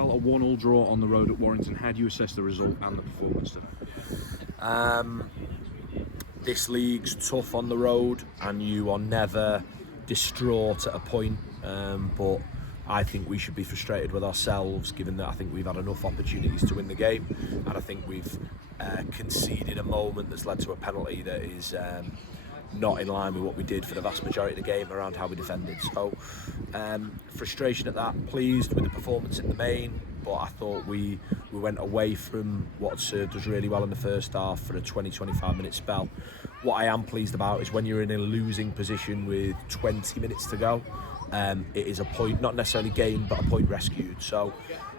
Cal, a 1-1 draw on the road at Warrington. How do you assess the result and the performance today? This league's tough on the road, and you are never distraught at a point. But I think we should be frustrated with ourselves, given that I think we've had enough opportunities to win the game, and I think we've conceded a moment that's led to a penalty that is not in line with what we did for the vast majority of the game around how we defended. So frustration at that, pleased with the performance in the main, but I thought we went away from what served us really well in the first half for a 20-25 minute spell. What I am pleased about is when you're in a losing position with 20 minutes to go, it is a point, not necessarily gained, but a point rescued. So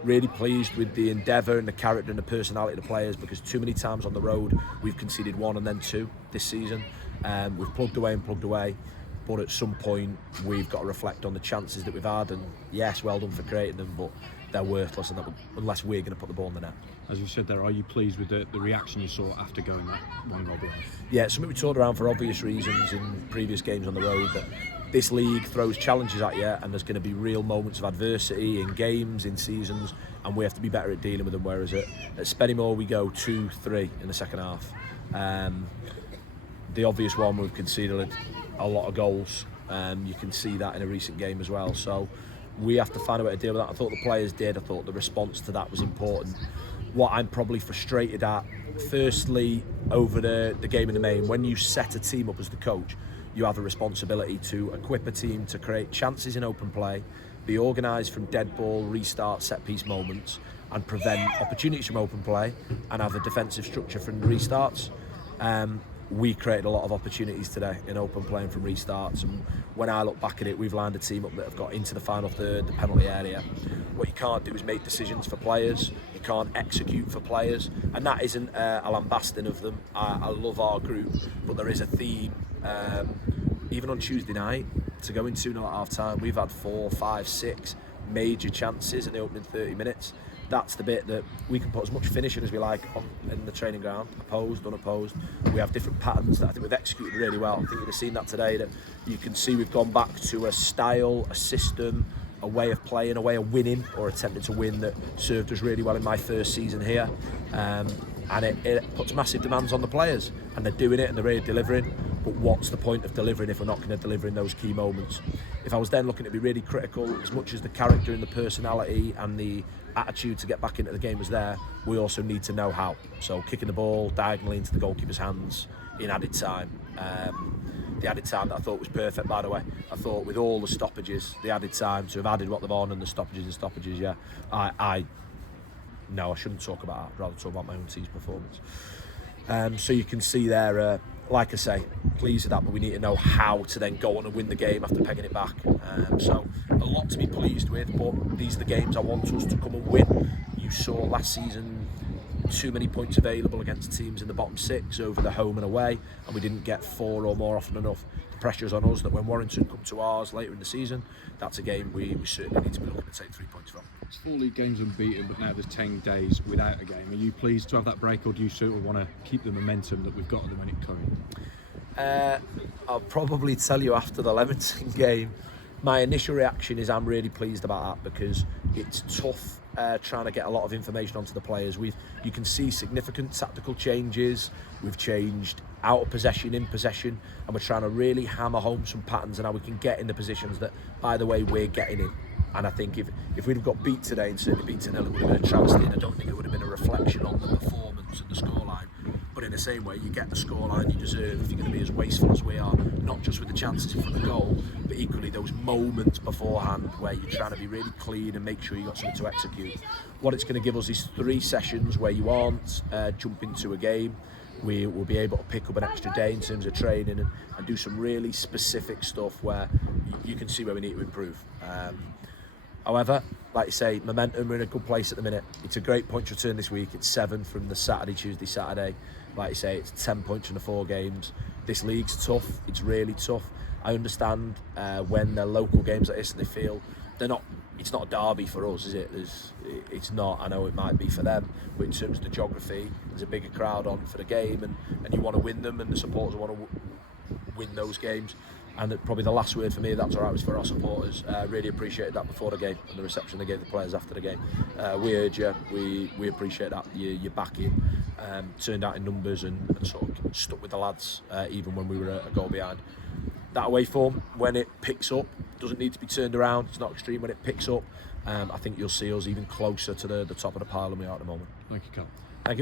really pleased with the endeavour and the character and the personality of the players, because too many times on the road we've conceded 1 and then 2 this season. We've plugged away, but at some point we've got to reflect on the chances that we've had, and yes, well done for creating them, but they're worthless unless we're going to put the ball in the net. As you said there, are you pleased with the reaction you saw after going that 1 goal behind? Yeah, it's something we talked around for obvious reasons in previous games on the road, that this league throws challenges at you, and there's going to be real moments of adversity in games, in seasons, and we have to be better at dealing with them. Whereas at Spennymoor we go 2-3 in the second half. The obvious one, we've conceded a lot of goals. You can see that in a recent game as well. So we have to find a way to deal with that. I thought the players did. I thought the response to that was important. What I'm probably frustrated at, firstly, over the game in the main, when you set a team up as the coach, you have a responsibility to equip a team to create chances in open play, be organised from dead ball, restart, set piece moments, and prevent opportunities from open play, and have a defensive structure from restarts. We created a lot of opportunities today in open play and from restarts, and when I look back at it, we've lined a team up that have got into the final third, the penalty area. What you can't do is make decisions for players, you can't execute for players, and that isn't a lambasting of them. I love our group, but there is a theme, even on Tuesday night, to go in 2-0 at half time, we've had 4, 5, 6 major chances in the opening 30 minutes. That's the bit that we can put as much finishing as we like in the training ground, opposed, unopposed. We have different patterns that I think we've executed really well. I think you'd have seen that today, that you can see we've gone back to a style, a system, a way of playing, a way of winning, or attempting to win, that served us really well in my first season here. And it puts massive demands on the players, and they're doing it and they're really delivering. But what's the point of delivering if we're not going to deliver in those key moments? If I was then looking to be really critical, as much as the character and the personality and the attitude to get back into the game was there, we also need to know how. So kicking the ball diagonally into the goalkeeper's hands in added time. The added time that I thought was perfect, by the way. I thought with all the stoppages, the added time, to have added what they've on and the stoppages, yeah. No, I shouldn't talk about that. I'd rather talk about my own team's performance. So you can see there, like I say, pleased with that, but we need to know how to then go on and win the game after pegging it back. So a lot to be pleased with, but these are the games I want us to come and win. You saw last season too many points available against teams in the bottom 6 over the home and away, and we didn't get 4 or more often enough. The pressure's on us that when Warrington come to ours later in the season, that's a game we certainly need to be looking to take 3 points from. It's 4 league games unbeaten, but now there's 10 days without a game. Are you pleased to have that break, or do you sort of want to keep the momentum that we've got at the minute going? I'll probably tell you after the Leamington game. My initial reaction is I'm really pleased about that, because it's tough trying to get a lot of information onto the players. You can see significant tactical changes. We've changed out of possession, in possession, and we're trying to really hammer home some patterns and how we can get in the positions that, by the way, we're getting in. And I think if we'd have got beat today, and certainly beat 10-0, it would have been a travesty, and I don't think it would have been a reflection on the performance and the scoreline. But in the same way, you get the scoreline you deserve if you're going to be as wasteful as we are, not just with the chances in front of the goal, but equally those moments beforehand where you're trying to be really clean and make sure you've got something to execute. What it's going to give us is 3 sessions where you aren't jumping to a game. We will be able to pick up an extra day in terms of training and do some really specific stuff where you can see where we need to improve. However, like you say, momentum, we're in a good place at the minute. It's a great points return this week. It's 7 from the Tuesday, Saturday. Like you say, it's 10 points from the 4 games. This league's tough. It's really tough. I understand when they're local games like this, they feel they're not. It's not a derby for us, is it? It's not. I know it might be for them, but in terms of the geography, there's a bigger crowd on for the game, and you want to win them, and the supporters want to win those games. And probably the last word for me, that's all right, was for our supporters. Really appreciated that before the game and the reception they gave the players after the game. We heard you, we appreciate that, your backing. Turned out in numbers and sort of stuck with the lads, even when we were a goal behind. That away form, when it picks up, doesn't need to be turned around, it's not extreme. When it picks up, I think you'll see us even closer to the top of the pile than we are at the moment. Thank you, Carl. Thank you.